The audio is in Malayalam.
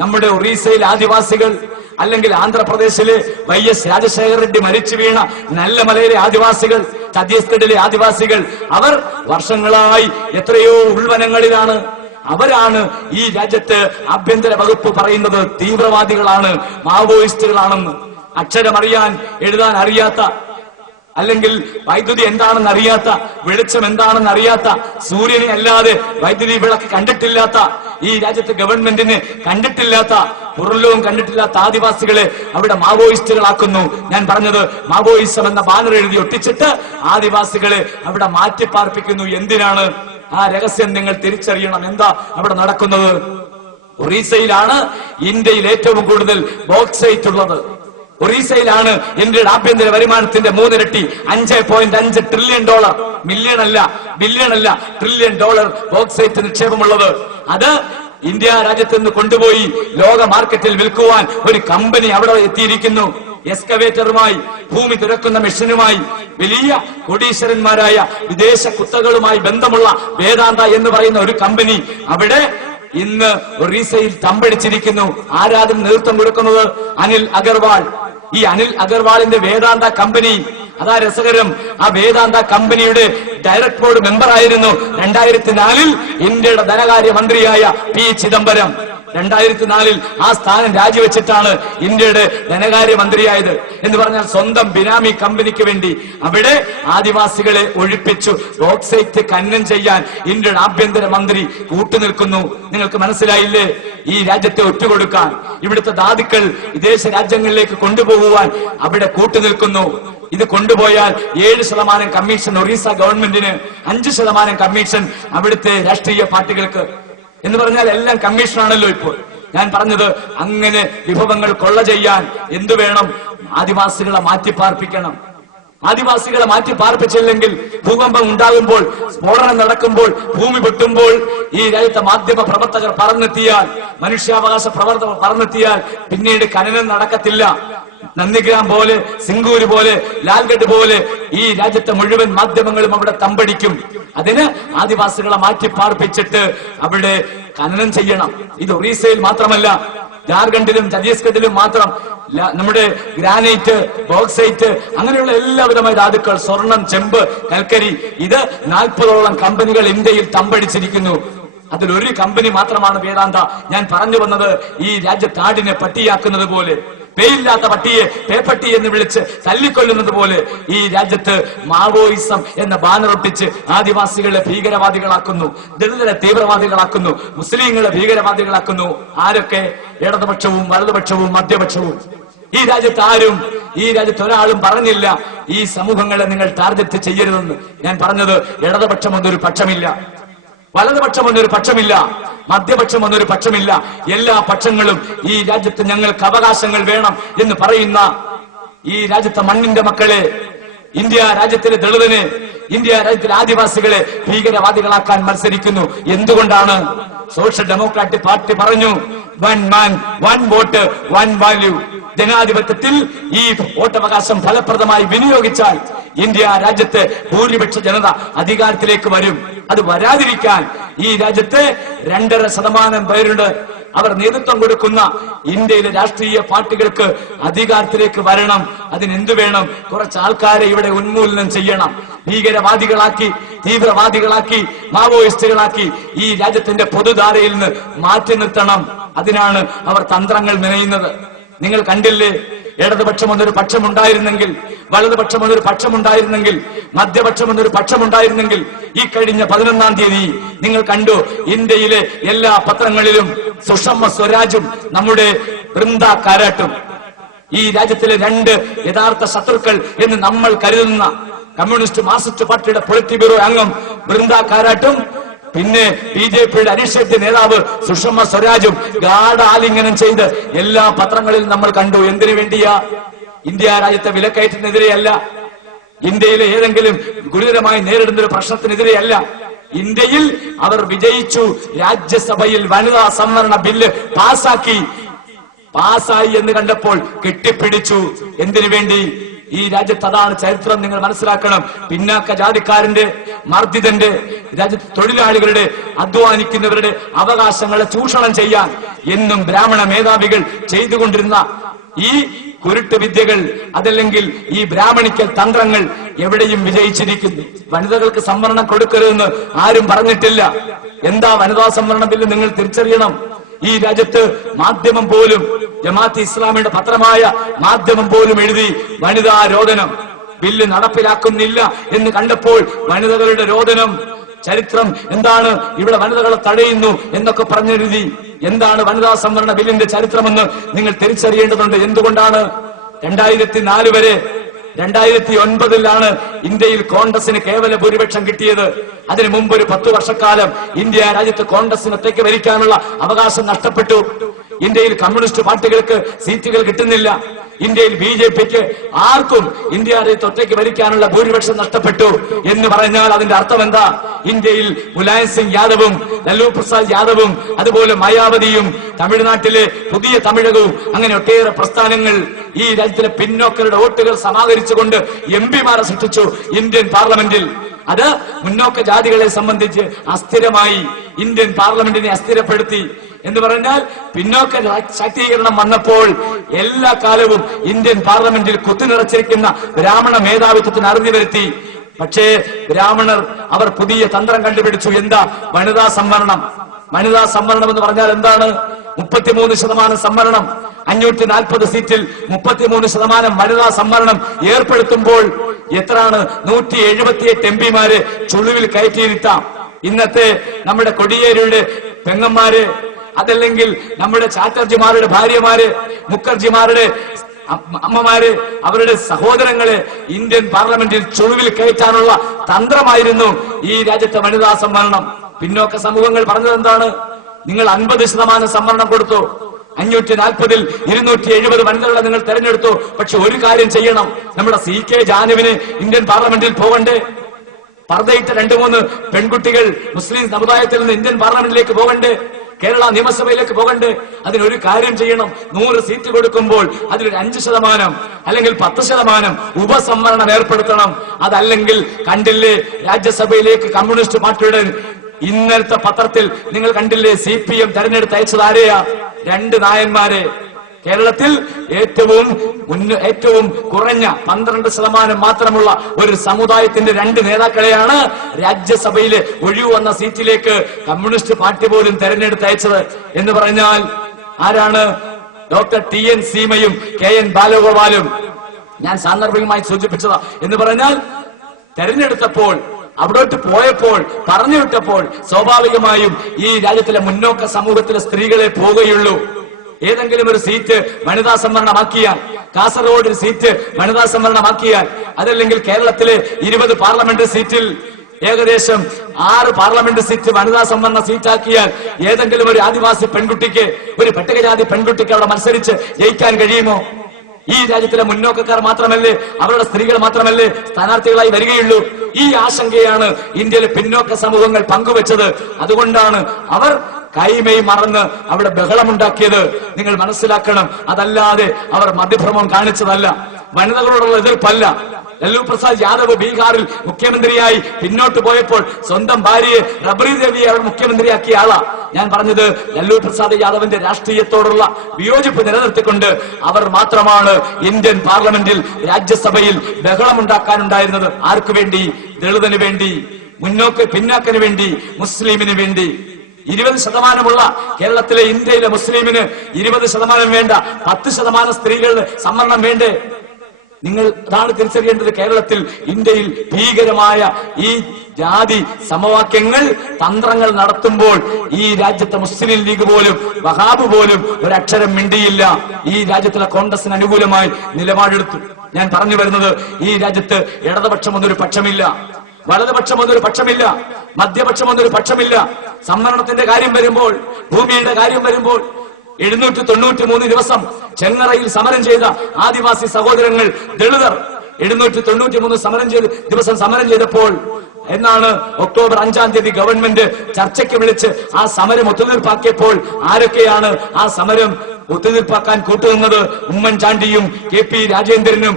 നമ്മുടെ ഒറീസയിലെ ആദിവാസികൾ, അല്ലെങ്കിൽ ആന്ധ്രാപ്രദേശിലെ YS രാജശേഖര റെഡ്ഡി മരിച്ചു വീണ നല്ലമലയിലെ ആദിവാസികൾ, ഛത്തീസ്ഗഡിലെ ആദിവാസികൾ, അവർ വർഷങ്ങളായി എത്രയോ ഉൾവനങ്ങളിലാണ്. അവരാണ് ഈ രാജ്യത്ത് ആഭ്യന്തര വകുപ്പ് പറയുന്നത് തീവ്രവാദികളാണ്, മാവോയിസ്റ്റുകളാണെന്ന്. അക്ഷരമറിയാൻ എഴുതാൻ അറിയാത്ത, അല്ലെങ്കിൽ വൈദ്യുതി എന്താണെന്ന് അറിയാത്ത, വെളിച്ചം എന്താണെന്ന് അറിയാത്ത, സൂര്യനെ അല്ലാതെ വൈദ്യുതി വിളക്ക് കണ്ടിട്ടില്ലാത്ത, ഈ രാജ്യത്തെ ഗവൺമെന്റിന് കണ്ടിട്ടില്ലാത്ത, പുറംലോകം കണ്ടിട്ടില്ലാത്ത ആദിവാസികളെ അവിടെ മാവോയിസ്റ്റുകളാക്കുന്നു. ഞാൻ പറഞ്ഞത് മാവോയിസം എന്ന ബാനർ എഴുതി ഒട്ടിച്ചിട്ട് ആദിവാസികളെ അവിടെ മാറ്റിപ്പാർപ്പിക്കുന്നു. എന്തിനാണ്? ആ രഹസ്യം നിങ്ങൾ തിരിച്ചറിയണം. എന്താ അവിടെ നടക്കുന്നത്? ഒറീസയിലാണ് ഇന്ത്യയിൽ ഏറ്റവും കൂടുതൽ ബോക്സൈറ്റ് ഉള്ളത്. ഒറീസയിലാണ് ഇന്ത്യയുടെ ആഭ്യന്തര വരുമാനത്തിന്റെ 3 ഇരട്ടി, $5.5 ട്രില്യൺ, മില്യൺ അല്ല, ബില്യൺ അല്ല, ട്രില്യൺ ഡോളർ ബോക്സൈറ്റ് നിക്ഷേപമുള്ളത്. അത് ഇന്ത്യ രാജ്യത്ത് നിന്ന് കൊണ്ടുപോയി ലോക മാർക്കറ്റിൽ വിൽക്കുവാൻ ഒരു കമ്പനി അവിടെ എത്തിയിരിക്കുന്നു. എക്സ്കവേറ്ററുമായി, ഭൂമി തുരക്കുന്ന മെഷീനുമായി, വലിയ കോടീശ്വരന്മാരായ വിദേശ കുത്തകളുമായി ബന്ധമുള്ള വേദാന്ത എന്ന് പറയുന്ന ഒരു കമ്പനി അവിടെ ഇന്ന് ഒറീസയിൽ തമ്പടിച്ചിരിക്കുന്നു. ആരാധന നേതൃത്വം കൊടുക്കുന്നത് അനിൽ അഗർവാൾ. ഈ അനിൽ അഗർവാളിന്റെ വേദാന്ത കമ്പനി, അതാ രസകരം, ആ വേദാന്ത കമ്പനിയുടെ ഡയറക്ട് ബോർഡ് മെമ്പർ ആയിരുന്നു 2004 ഇന്ത്യയുടെ ധനകാര്യ മന്ത്രിയായ P. ചിദംബരം. 2004 ആ സ്ഥാനം രാജിവെച്ചിട്ടാണ് ഇന്ത്യയുടെ ധനകാര്യ മന്ത്രിയായത്. എന്ന് പറഞ്ഞാൽ സ്വന്തം ബിനാമി കമ്പനിക്ക് വേണ്ടി അവിടെ ആദിവാസികളെ ഒഴിപ്പിച്ചു ബോക്സൈറ്റ് ഖനനം ചെയ്യാൻ ഇന്ത്യയുടെ ആഭ്യന്തര മന്ത്രി കൂട്ടുനിൽക്കുന്നു. നിങ്ങൾക്ക് മനസ്സിലായില്ലേ? ഈ രാജ്യത്തെ ഒറ്റുകൊടുക്കാൻ, ഇവിടുത്തെ ധാതുക്കൾ വിദേശ രാജ്യങ്ങളിലേക്ക് കൊണ്ടുപോകുവാൻ അവിടെ കൂട്ടുനിൽക്കുന്നു. ഇത് കൊണ്ടുപോയാൽ 7% കമ്മീഷൻ ഒറീസ ഗവൺമെന്റിന്, 5% കമ്മീഷൻ അവിടുത്തെ രാഷ്ട്രീയ പാർട്ടികൾക്ക്. എന്ന് പറഞ്ഞാൽ എല്ലാം കമ്മീഷനാണല്ലോ ഇപ്പോൾ. ഞാൻ പറഞ്ഞത് അങ്ങനെ വിഭവങ്ങൾ കൊള്ള ചെയ്യാൻ എന്തു വേണം? ആദിവാസികളെ മാറ്റിപ്പാർപ്പിക്കണം. ആദിവാസികളെ മാറ്റിപ്പാർപ്പിച്ചില്ലെങ്കിൽ ഭൂകമ്പം ഉണ്ടാകുമ്പോൾ, സ്ഫോടനം നടക്കുമ്പോൾ, ഭൂമി പൊട്ടുമ്പോൾ ഈ രാജ്യത്തെ മാധ്യമ പ്രവർത്തകർ പറന്നെത്തിയാൽ, മനുഷ്യാവകാശ പ്രവർത്തകർ പറന്നെത്തിയാൽ പിന്നീട് ഖനനം നടക്കത്തില്ല. നന്ദിഗ്രാം പോലെ, സിംഗൂര് പോലെ, ലാൽഗഡ് പോലെ ഈ രാജ്യത്തെ മുഴുവൻ മാധ്യമങ്ങളും അവിടെ തമ്പടിക്കും. അതിന് ആദിവാസികളെ മാറ്റിപ്പാർപ്പിച്ചിട്ട് അവിടെ ഖനനം ചെയ്യണം. ഇത് ഒറീസയിൽ മാത്രമല്ല, ജാർഖണ്ഡിലും ഛത്തീസ്ഗഡിലും മാത്രം നമ്മുടെ ഗ്രാനൈറ്റ്, ബോക്സൈറ്റ്, അങ്ങനെയുള്ള എല്ലാവിധമായ ധാതുക്കൾ, സ്വർണം, ചെമ്പ്, കൽക്കരി, ഇത് 40ഓളം കമ്പനികൾ ഇന്ത്യയിൽ തമ്പടിച്ചിരിക്കുന്നു. അതിലൊരു കമ്പനി മാത്രമാണ് വേദാന്ത. ഞാൻ പറഞ്ഞു വന്നത് ഈ രാജ്യത്താടിനെ പട്ടിയാക്കുന്നത് പോലെ, പേയില്ലാത്ത പട്ടിയെ പേപ്പട്ടി എന്ന് വിളിച്ച് തല്ലിക്കൊല്ലുന്നത് പോലെ ഈ രാജ്യത്ത് മാവോയിസം എന്ന ബാനർ ഒട്ടിച്ച് ആദിവാസികളെ ഭീകരവാദികളാക്കുന്നു, ദളിതരെ തീവ്രവാദികളാക്കുന്നു, മുസ്ലിങ്ങളെ ഭീകരവാദികളാക്കുന്നു. ആരൊക്കെ? ഇടതുപക്ഷവും വലതുപക്ഷവും മധ്യപക്ഷവും. ഈ രാജ്യത്ത് ആരും, ഈ രാജ്യത്ത് ഒരാളും പറഞ്ഞില്ല ഈ സമൂഹങ്ങളെ നിങ്ങൾ ടാർഗറ്റ് ചെയ്യരുതെന്ന്. ഞാൻ പറഞ്ഞത് ഇടതുപക്ഷം എന്നൊരു പക്ഷമില്ല, വലതുപക്ഷം എന്നൊരു പക്ഷമില്ല, മധ്യപക്ഷം എന്നൊരു പക്ഷമില്ല. എല്ലാ പക്ഷങ്ങളും ഈ രാജ്യത്ത് ഞങ്ങൾക്ക് അവകാശങ്ങൾ വേണം എന്ന് പറയുന്ന ഈ രാജ്യത്തെ മണ്ണിന്റെ മക്കളെ, ഇന്ത്യ രാജ്യത്തിലെ ദളിതനെ, ഇന്ത്യ രാജ്യത്തിലെ ആദിവാസികളെ ഭീകരവാദികളാക്കാൻ മത്സരിക്കുന്നു. എന്തുകൊണ്ടാണ്? സോഷ്യൽ ഡെമോക്രാറ്റിക് പാർട്ടി പറഞ്ഞു, 1 man 1 vote 1 value. ജനാധിപത്യത്തിൽ ഈ വോട്ടവകാശം ഫലപ്രദമായി വിനിയോഗിച്ചാൽ ഇന്ത്യ രാജ്യത്തെ ഭൂരിപക്ഷ ജനത അധികാരത്തിലേക്ക് വരും. അത് വരാതിരിക്കാൻ ഈ രാജ്യത്തെ 2.5% പേരുണ്ട്. അവർ നേതൃത്വം കൊടുക്കുന്ന ഇന്ത്യയിലെ രാഷ്ട്രീയ പാർട്ടികൾക്ക് അധികാരത്തിലേക്ക് വരണം. അതിനെന്തു വേണം? കുറച്ച് ആൾക്കാരെ ഇവിടെ ഉന്മൂലനം ചെയ്യണം. ഭീകരവാദികളാക്കി, തീവ്രവാദികളാക്കി, മാവോയിസ്റ്റുകളാക്കി ഈ രാജ്യത്തിന്റെ പൊതുധാരയിൽ നിന്ന് മാറ്റി നിർത്തണം. അതിനാണ് അവർ തന്ത്രങ്ങൾ മെനയുന്നത്. നിങ്ങൾ കണ്ടില്ലേ? ഇടതുപക്ഷം എന്നൊരു പക്ഷമുണ്ടായിരുന്നെങ്കിൽ, വലതുപക്ഷം എന്നൊരു പക്ഷമുണ്ടായിരുന്നെങ്കിൽ, മധ്യപക്ഷം എന്നൊരു പക്ഷമുണ്ടായിരുന്നെങ്കിൽ ഈ കഴിഞ്ഞ 11-ാം തീയതി നിങ്ങൾ കണ്ടു ഇന്ത്യയിലെ എല്ലാ പത്രങ്ങളിലും സുഷമ സ്വരാജും നമ്മുടെ ബൃന്ദ കാരാട്ടും, ഈ രാജ്യത്തിലെ 2 യഥാർത്ഥ ശത്രുക്കൾ എന്ന് നമ്മൾ കരുതുന്ന കമ്മ്യൂണിസ്റ്റ് മാർക്സിസ്റ്റ് പാർട്ടിയുടെ പൊളിറ്റ് ബ്യൂറോ അംഗം ബൃന്ദ കാരാട്ടും, പിന്നെ BJPയുടെ അനിഷേധ്യ നേതാവ് സുഷമ സ്വരാജും ഗാഢ ആലിംഗനം ചെയ്ത് എല്ലാ പത്രങ്ങളിലും നമ്മൾ കണ്ടു. എന്തിനു വേണ്ടിയാ? ഇന്ത്യ രാജ്യത്തെ വിലക്കയറ്റത്തിനെതിരെയല്ല, ഇന്ത്യയിലെ ഏതെങ്കിലും ഗുരുതരമായി നേരിടുന്ന ഒരു പ്രശ്നത്തിനെതിരെയല്ല. ഇന്ത്യയിൽ അവർ വിജയിച്ചു. രാജ്യസഭയിൽ വനിതാ സംവരണ ബില്ല് പാസായി എന്ന് കണ്ടപ്പോൾ കെട്ടിപ്പിടിച്ചു. എന്തിനു വേണ്ടി? ഈ രാജ്യത്ത് അതാണ് ചരിത്രം. നിങ്ങൾ മനസ്സിലാക്കണം. പിന്നാക്ക ജാതിക്കാരന്റെ, മർദ്ദിതന്റെ, രാജ്യത്ത് തൊഴിലാളികളുടെ, അധ്വാനിക്കുന്നവരുടെ അവകാശങ്ങളെ ചൂഷണം ചെയ്യാൻ എന്നും ബ്രാഹ്മണ മേധാവികൾ ചെയ്തുകൊണ്ടിരുന്ന ഈ കുരുട്ട് വിദ്യകൾ, അതല്ലെങ്കിൽ ഈ ബ്രാഹ്മണിക്കൽ തന്ത്രങ്ങൾ എവിടെയും വിജയിച്ചിരിക്കുന്നു. വനിതകൾക്ക് സംവരണം കൊടുക്കരുതെന്ന് ആരും പറഞ്ഞിട്ടില്ല. എന്താ വനിതാ സംവരണ ബില്ല് നിങ്ങൾ തിരിച്ചറിയണം. ഈ രാജ്യത്ത് മാധ്യമം പോലും, ജമാഅത്തെ ഇസ്ലാമിയുടെ പത്രമായ മാധ്യമം പോലും എഴുതി വനിതാ രോദനം. ബില്ല് നടപ്പിലാക്കുന്നില്ല എന്ന് കണ്ടപ്പോൾ വനിതകളുടെ രോദനം. ചരിത്രം എന്താണ്, ഇവിടെ വനിതകളെ തടയുന്നു എന്നൊക്കെ പറഞ്ഞെഴുതി. എന്താണ് വനിതാ സംവരണ ബില്ലിന്റെ ചരിത്രമെന്ന് നിങ്ങൾ തിരിച്ചറിയേണ്ടതുണ്ട്. എന്തുകൊണ്ടാണ് 2004 വരെ 2009 ഇന്ത്യയിൽ കോൺഗ്രസിന് കേവല ഭൂരിപക്ഷം കിട്ടിയത്. അതിനു മുമ്പ് ഒരു 10 വർഷക്കാലം ഇന്ത്യ രാജ്യത്ത് കോൺഗ്രസിന് ഒറ്റയ്ക്ക് ഭരിക്കാനുള്ള അവകാശം നഷ്ടപ്പെട്ടു. ഇന്ത്യയിൽ കമ്മ്യൂണിസ്റ്റ് പാർട്ടികൾക്ക് സീറ്റുകൾ കിട്ടുന്നില്ല. ഇന്ത്യയിൽ BJPക്ക് ആർക്കും ഇന്ത്യ രാജ്യത്ത് ഒറ്റയ്ക്ക് ഭരിക്കാനുള്ള ഭൂരിപക്ഷം നഷ്ടപ്പെട്ടു എന്ന് പറഞ്ഞാൽ അതിന്റെ അർത്ഥം എന്താ? ഇന്ത്യയിൽ മുലായം സിംഗ് യാദവും, ലല്ലു പ്രസാദ് യാദവും, അതുപോലെ മായാവതിയും, തമിഴ്നാട്ടിലെ പുതിയ തമിഴകവും, അങ്ങനെ ഒട്ടേറെ പ്രസ്ഥാനങ്ങൾ ഈ രാജ്യത്തിലെ പിന്നോക്കരുടെ വോട്ടുകൾ സമാഹരിച്ചുകൊണ്ട് MP-മാരെ സൃഷ്ടിച്ചു ഇന്ത്യൻ പാർലമെന്റിൽ. അത് മുന്നോക്ക ജാതികളെ സംബന്ധിച്ച് അസ്ഥിരമായി ഇന്ത്യൻ പാർലമെന്റിനെ അസ്ഥിരപ്പെടുത്തി. എന്ന് പറഞ്ഞാൽ പിന്നോക്ക ശാക്തീകരണം വന്നപ്പോൾ എല്ലാ കാലവും ഇന്ത്യൻ പാർലമെന്റിൽ കുത്തിനിറച്ചിരിക്കുന്ന ബ്രാഹ്മണ മേധാവിത്വത്തിന് അറുതി വരുത്തി. പക്ഷേ ബ്രാഹ്മണർ അവർ പുതിയ തന്ത്രം കണ്ടുപിടിച്ചു. എന്താ? വനിതാ സംവരണം. വനിതാ സംവരണം എന്ന് പറഞ്ഞാൽ എന്താണ്? 33% സംവരണം. 540 സീറ്റിൽ 33% വനിതാ സംവരണം ഏർപ്പെടുത്തുമ്പോൾ എത്രയാണ്? 178 MP-മാരെ ചുളിവിൽ കയറ്റിയിരുത്താം. ഇന്നത്തെ നമ്മുടെ കൊടിയേരിയുടെ പെങ്ങന്മാര്, അതല്ലെങ്കിൽ നമ്മുടെ ചാറ്റർജിമാരുടെ ഭാര്യമാര്, മുഖർജിമാരുടെ അമ്മമാര്, അവരുടെ സഹോദരങ്ങളെ ഇന്ത്യൻ പാർലമെന്റിൽ ചുളിവിൽ കയറ്റാനുള്ള തന്ത്രമായിരുന്നു ഈ രാജ്യത്തെ വനിതാ സംവരണം. പിന്നോക്ക സമൂഹങ്ങൾ പറഞ്ഞത് എന്താണ്? നിങ്ങൾ 50% സംവരണം കൊടുത്തു. 540-ൽ 270 വനിതകളെ നിങ്ങൾ തെരഞ്ഞെടുത്തു. പക്ഷെ ഒരു കാര്യം ചെയ്യണം, നമ്മുടെ CK ജാനുവിന് ഇന്ത്യൻ പാർലമെന്റിൽ പോകണ്ടേ? പർദ്ദയിട്ട 2-3 പെൺകുട്ടികൾ മുസ്ലിം സമുദായത്തിൽ നിന്ന് ഇന്ത്യൻ പാർലമെന്റിലേക്ക് പോകണ്ടേ? കേരള നിയമസഭയിലേക്ക് പോകണ്ടേ? അതിനൊരു കാര്യം ചെയ്യണം. 100 സീറ്റ് കൊടുക്കുമ്പോൾ അതിലൊരു 5% അല്ലെങ്കിൽ 10% ഉപസംവരണം ഏർപ്പെടുത്തണം. അതല്ലെങ്കിൽ കണ്ടില്ലേ, രാജ്യസഭയിലേക്ക് കമ്മ്യൂണിസ്റ്റ് പാർട്ടിയുടെ ഇന്നലത്തെ പത്രത്തിൽ നിങ്ങൾ കണ്ടില്ലേ, CPM തെരഞ്ഞെടുത്ത് അയച്ചത് ആരെയാ? 2 നായന്മാരെ. കേരളത്തിൽ ഏറ്റവും കുറഞ്ഞ 12% മാത്രമുള്ള ഒരു സമുദായത്തിന്റെ 2 നേതാക്കളെയാണ് രാജ്യസഭയിലെ ഒഴിവ് വന്ന സീറ്റിലേക്ക് കമ്മ്യൂണിസ്റ്റ് പാർട്ടി പോലും തെരഞ്ഞെടുത്ത് അയച്ചത്. എന്ന് പറഞ്ഞാൽ ആരാണ്? Doctor TN സീമയും KN ബാലഗോപാലും. ഞാൻ സാന്ദർഭികമായി സൂചിപ്പിച്ചതാ. എന്ന് പറഞ്ഞാൽ തെരഞ്ഞെടുത്തപ്പോൾ, അവിടോട്ട് പോയപ്പോൾ, പറഞ്ഞു വിട്ടപ്പോൾ സ്വാഭാവികമായും ഈ രാജ്യത്തിലെ മുന്നോക്ക സമൂഹത്തിലെ സ്ത്രീകളെ പോവുകയുള്ളൂ. ഏതെങ്കിലും ഒരു സീറ്റ് വനിതാ സംവരണമാക്കിയാൽ, കാസർഗോഡ് സീറ്റ് വനിതാ സംവരണമാക്കിയാൽ, അതല്ലെങ്കിൽ കേരളത്തിലെ 20 പാർലമെന്റ് സീറ്റിൽ ഏകദേശം 6 പാർലമെന്റ് സീറ്റ് വനിതാ സംവരണ സീറ്റാക്കിയാൽ ഏതെങ്കിലും ഒരു ആദിവാസി പെൺകുട്ടിക്ക്, ഒരു പട്ടികജാതി പെൺകുട്ടിക്ക് അവിടെ മത്സരിച്ച് ജയിക്കാൻ കഴിയുമോ? ഈ രാജ്യത്തിലെ മുന്നോക്കക്കാർ മാത്രമല്ലേ, അവരുടെ സ്ത്രീകൾ മാത്രമല്ലേ സ്ഥാനാർത്ഥികളായി വരികയുള്ളൂ? ഈ ആശങ്കയാണ് ഇന്ത്യയിലെ പിന്നോക്ക സമൂഹങ്ങൾ പങ്കുവെച്ചത്. അതുകൊണ്ടാണ് അവർ കൈമേയ് മറന്ന് അവിടെ ബഹളമുണ്ടാക്കിയത്. നിങ്ങൾ മനസ്സിലാക്കണം. അതല്ലാതെ അവർ മധ്യഭ്രമം കാണിച്ചതല്ല, വനിതകളോടുള്ള എതിർപ്പല്ല. ലല്ലു പ്രസാദ് യാദവ് ബീഹാറിൽ മുഖ്യമന്ത്രിയായി പിന്നോട്ട് പോയപ്പോൾ സ്വന്തം ഭാര്യയെ റബ്രി ദേവിയെ അവർ മുഖ്യമന്ത്രിയാക്കിയ ആളാ. ഞാൻ പറഞ്ഞത് ലല്ലു പ്രസാദ് യാദവിന്റെ രാഷ്ട്രീയത്തോടുള്ള വിയോജിപ്പ് നിലനിർത്തിക്കൊണ്ട് അവർ മാത്രമാണ് ഇന്ത്യൻ പാർലമെന്റിൽ, രാജ്യസഭയിൽ ബഹളമുണ്ടാക്കാനുണ്ടായിരുന്നത്. ആർക്കു വേണ്ടി? ദളിതന് വേണ്ടി, പിന്നാക്കന് വേണ്ടി, മുസ്ലിമിന് വേണ്ടി. 20% കേരളത്തിലെ, ഇന്ത്യയിലെ മുസ്ലിമിന് 20% വേണ്ട, 10% സ്ത്രീകളുടെ സംവരണം വേണ്ടേ? നിങ്ങൾ അതാണ് തിരിച്ചറിയേണ്ടത്. കേരളത്തിൽ, ഇന്ത്യയിൽ ഭീകരമായ ഈ ജാതി സമവാക്യങ്ങൾ, തന്ത്രങ്ങൾ നടത്തുമ്പോൾ ഈ രാജ്യത്തെ മുസ്ലിം ലീഗ് പോലും, വഹാബ് പോലും ഒരക്ഷരം മിണ്ടിയില്ല. ഈ രാജ്യത്തിലെ കോൺഗ്രസിന് അനുകൂലമായി നിലപാടെടുത്തു. ഞാൻ പറഞ്ഞു വരുന്നത്, ഈ രാജ്യത്ത് ഇടതുപക്ഷം എന്നൊരു പക്ഷമില്ല, വലതുപക്ഷം എന്നൊരു പക്ഷമില്ല, മധ്യപക്ഷം എന്നൊരു പക്ഷമില്ല. സംവരണത്തിന്റെ കാര്യം വരുമ്പോൾ, ഭൂമിയുടെ കാര്യം വരുമ്പോൾ 793 ദിവസം ചെങ്ങറയിൽ സമരം ചെയ്ത ആദിവാസി സഹോദരങ്ങൾ, ദളിതർ 793 ദിവസം സമരം ചെയ്തപ്പോൾ എന്നാണ് ഒക്ടോബർ 5-ാം തീയതി ഗവൺമെന്റ് ചർച്ചയ്ക്ക് വിളിച്ച് ആ സമരം ഒത്തുതീർപ്പാക്കിയപ്പോൾ ആരൊക്കെയാണ് ആ സമരം ഒത്തുതീർപ്പാക്കാൻ കൂട്ടുനിന്നത്? ഉമ്മൻചാണ്ടിയും KP രാജേന്ദ്രനും